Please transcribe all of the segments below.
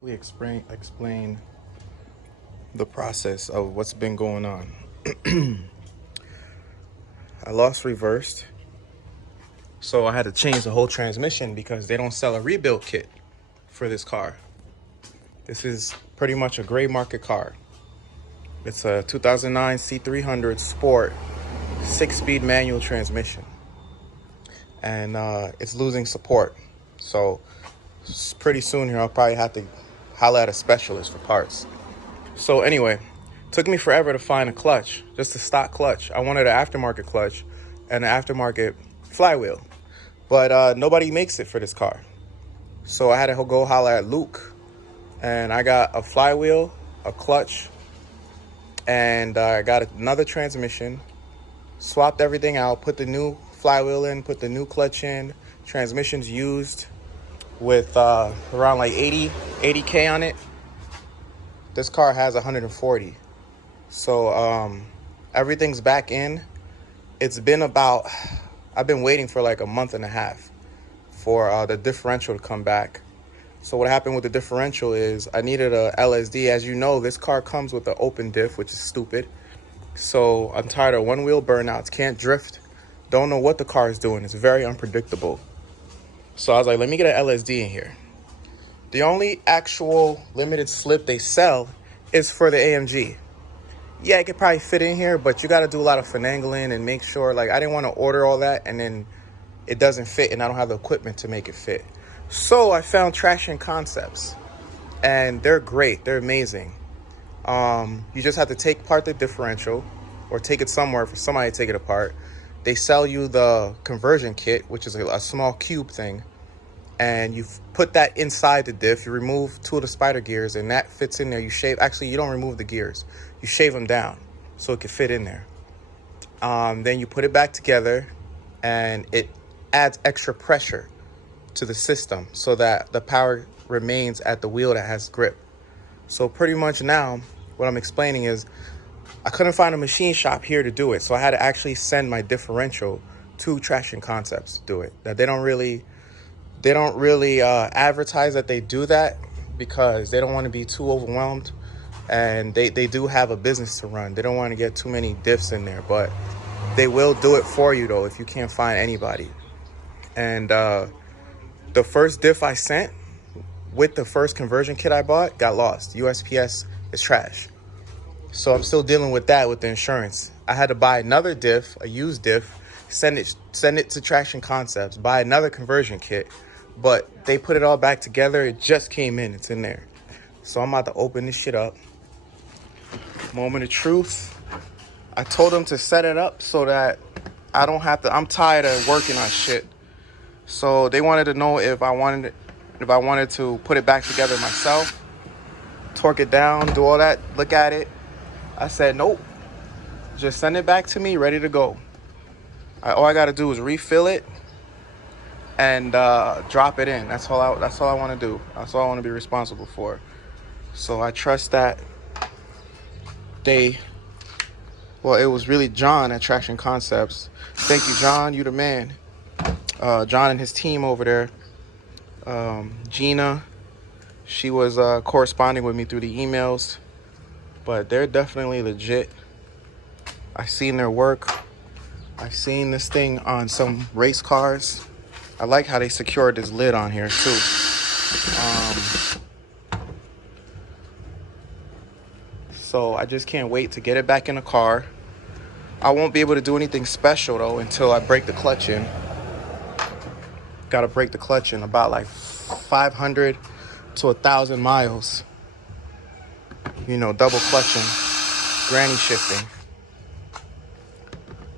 We explain the process of what's been going on. I lost reversed, so I had to change the whole transmission because they don't sell a rebuild kit for this car. This is pretty much a gray market car. It's a 2009 C300 Sport 6-speed manual transmission, and it's losing support. So pretty soon here I'll probably have to holler at a specialist for parts. So anyway, took me forever to find a clutch, just a stock clutch. I wanted an aftermarket clutch and an aftermarket flywheel, but nobody makes it for this car. So I had to go holler at Luke, and I got a flywheel, a clutch, and I got another transmission, swapped everything out, put the new flywheel in, put the new clutch in. Transmission's used with around like 80K on it. This car has 140. So everything's back in. It's been I've been waiting for like a month and a half for the differential to come back. So what happened with the differential is I needed a LSD. As you know, this car comes with an open diff, which is stupid. So I'm tired of one wheel burnouts, can't drift, don't know what the car is doing. It's very unpredictable. So I was like, let me get an LSD in here. The only actual limited slip they sell is for the AMG. Yeah, it could probably fit in here, but you got to do a lot of finagling and make sure, like, I didn't want to order all that and then it doesn't fit and I don't have the equipment to make it fit. So I found Traction Concepts, and they're great. They're amazing. You just have to take apart the differential or take it somewhere for somebody to take it apart. They sell you the conversion kit, which is a small cube thing, and you put that inside the diff. You remove 2 of the spider gears, and that fits in there. You shave. Actually, you don't remove the gears. You shave them down so it can fit in there. Then you put it back together, and it adds extra pressure to the system so that the power remains at the wheel that has grip. So pretty much now, what I'm explaining is I couldn't find a machine shop here to do it, so I had to actually send my differential to Traction Concepts to do it. That they don't really advertise that they do that because they don't want to be too overwhelmed, and they do have a business to run. They don't want to get too many diffs in there, but they will do it for you though if you can't find anybody. And the first diff I sent with the first conversion kit I bought got lost. USPS is trash. So I'm still dealing with that with the insurance. I had to buy another diff, a used diff, send it to Traction Concepts, buy another conversion kit, but they put it all back together. It just came in. It's in there. So I'm about to open this shit up. Moment of truth. I told them to set it up so that I don't have to. I'm tired of working on shit. So they wanted to know if I wanted to put it back together myself, torque it down, do all that, look at it. I said, nope, just send it back to me, ready to go. All I got to do is refill it and drop it in. That's all I want to do. That's all I want to be responsible for. So I trust that it was really John at Traction Concepts. Thank you, John. You the man. John and his team over there. Gina, she was corresponding with me through the emails. But they're definitely legit. I've seen their work. I've seen this thing on some race cars. I like how they secured this lid on here too. So I just can't wait to get it back in the car. I won't be able to do anything special though until I break the clutch in. Gotta break the clutch in about like 500 to 1,000 miles. You know, double clutching, granny shifting.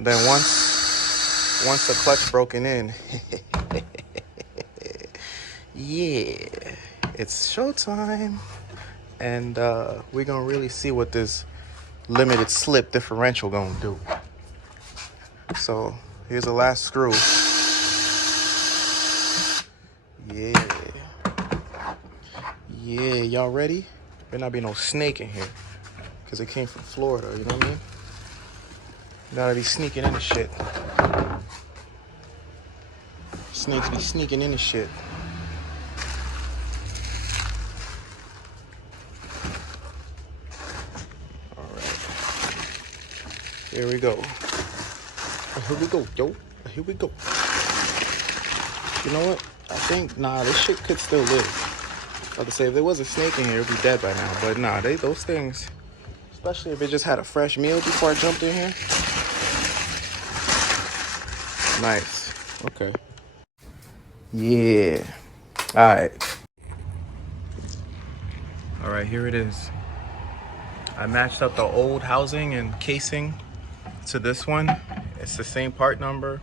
Then once the clutch broken in, yeah, it's showtime. And we're gonna really see what this limited slip differential gonna do. So here's the last screw. Yeah, y'all ready? Better not be no snake in here, because it came from Florida, you know what I mean? Gotta be sneaking in the shit. Snakes be sneaking in the shit. Here we go. Here we go, yo. Here we go. You know what? I think, nah, this shit could still live. I was to say, if there was a snake in here, it'd be dead by now. But nah, those things, especially if it just had a fresh meal before I jumped in here. Nice. Okay. Yeah. All right, here it is. I matched up the old housing and casing to this one. It's the same part number.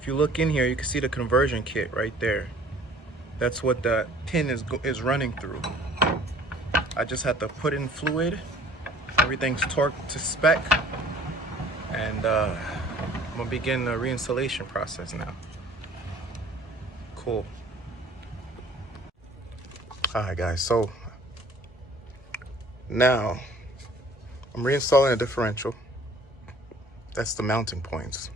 If you look in here, you can see the conversion kit right there. That's what the pin is running through. I just had to put in fluid. Everything's torqued to spec. And I'm gonna begin the reinstallation process now. Cool. All right, guys, so now I'm reinstalling a differential. That's the mounting points.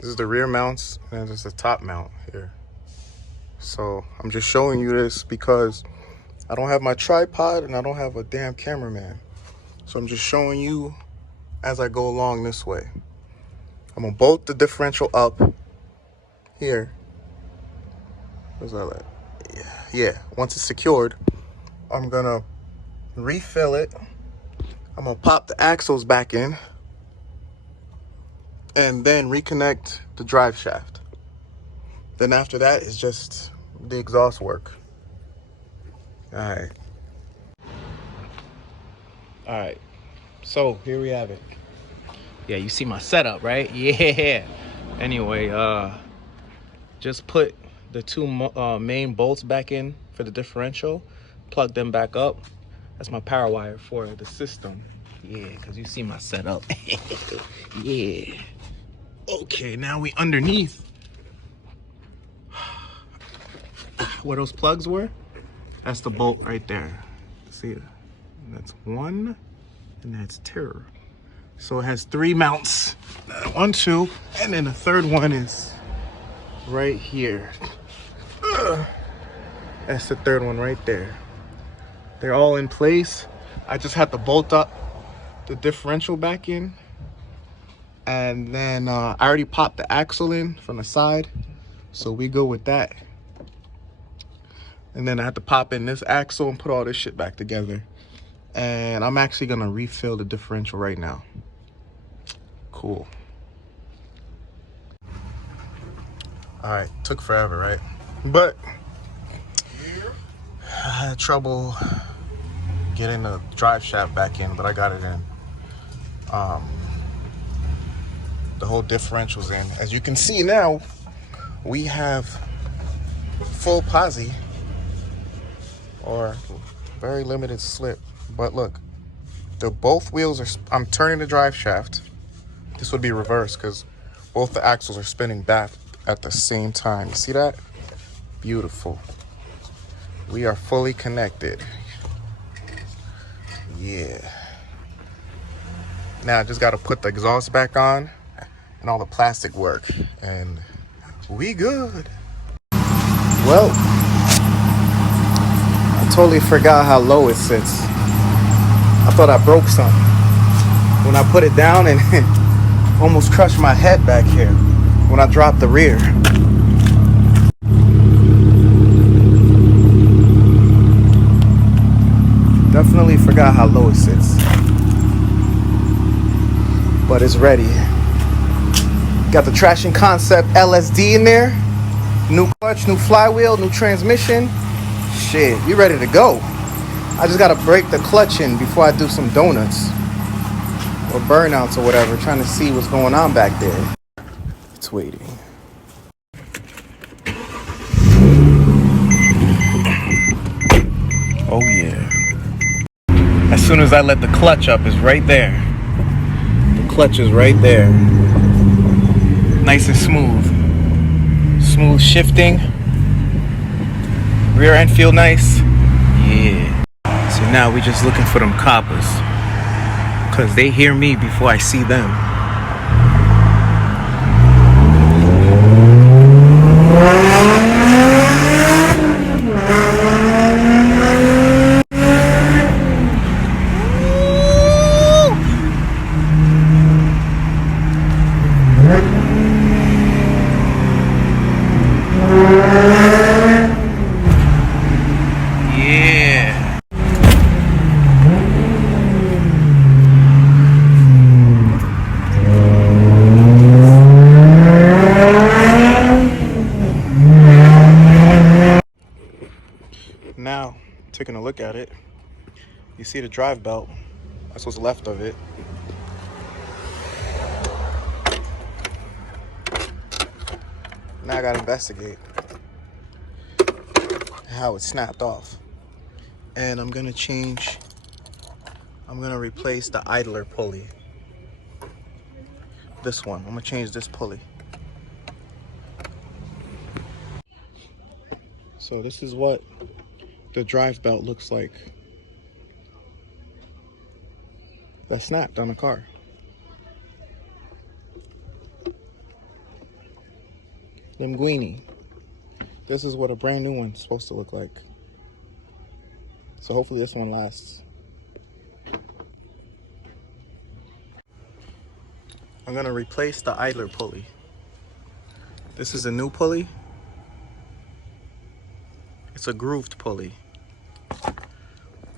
This is the rear mounts, and there's the top mount here. So I'm just showing you this because I don't have my tripod and I don't have a damn cameraman. So I'm just showing you as I go along this way. I'm gonna bolt the differential up here. Where's that at? Yeah, once it's secured, I'm gonna refill it. I'm gonna pop the axles back in and then reconnect the drive shaft. Then after that is just the exhaust work. All right, so here we have it. Yeah, you see my setup, right? Yeah. Anyway, just put the two main bolts back in for the differential, plug them back up. That's my power wire for the system. Yeah, because you see my setup. Yeah. Okay, now we underneath where those plugs were. That's the bolt right there. See it? That's one, and that's two. So it has 3 mounts. 1, 2, and then the third one is right here. That's the third one right there. They're all in place. I just had to bolt up the differential back in. And then I already popped the axle in from the side. So we go with that. And then I had to pop in this axle and put all this shit back together. And I'm actually gonna refill the differential right now. Cool. All right, took forever, right? But I had trouble getting the drive shaft back in, but I got it in. The whole differential's in. As you can see now, we have full posi, or very limited slip. But look, both wheels are, I'm turning the drive shaft. This would be reversed because both the axles are spinning back at the same time. You see that? Beautiful. We are fully connected. Yeah. Now I just got to put the exhaust back on and all the plastic work, and we good. Well, I totally forgot how low it sits. I thought I broke something when I put it down, and almost crushed my head back here when I dropped the rear. Definitely forgot how low it sits, but it's ready. Got the Traction Concept LSD in there. New clutch, new flywheel, new transmission. Shit, we ready to go. I just gotta break the clutch in before I do some donuts or burnouts or whatever, trying to see what's going on back there. It's waiting. Oh yeah. As soon as I let the clutch up, it's right there. The clutch is right there. Nice and smooth. Smooth shifting. Rear end feel nice. Yeah. So now we just looking for them coppers, because they hear me before I see them. Now, taking a look at it, you see the drive belt. That's what's left of it. Now I gotta investigate how it snapped off. And I'm gonna replace the idler pulley. This one, I'm gonna change this pulley. So this is what the drive belt looks like that snapped on the car. Linguini. This is what a brand new one's supposed to look like. So hopefully this one lasts. I'm gonna replace the idler pulley. This is a new pulley. It's a grooved pulley.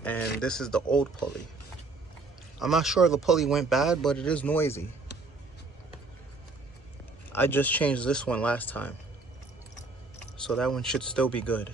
And this is the old pulley. I'm not sure the pulley went bad, but it is noisy. I just changed this one last time, so that one should still be good.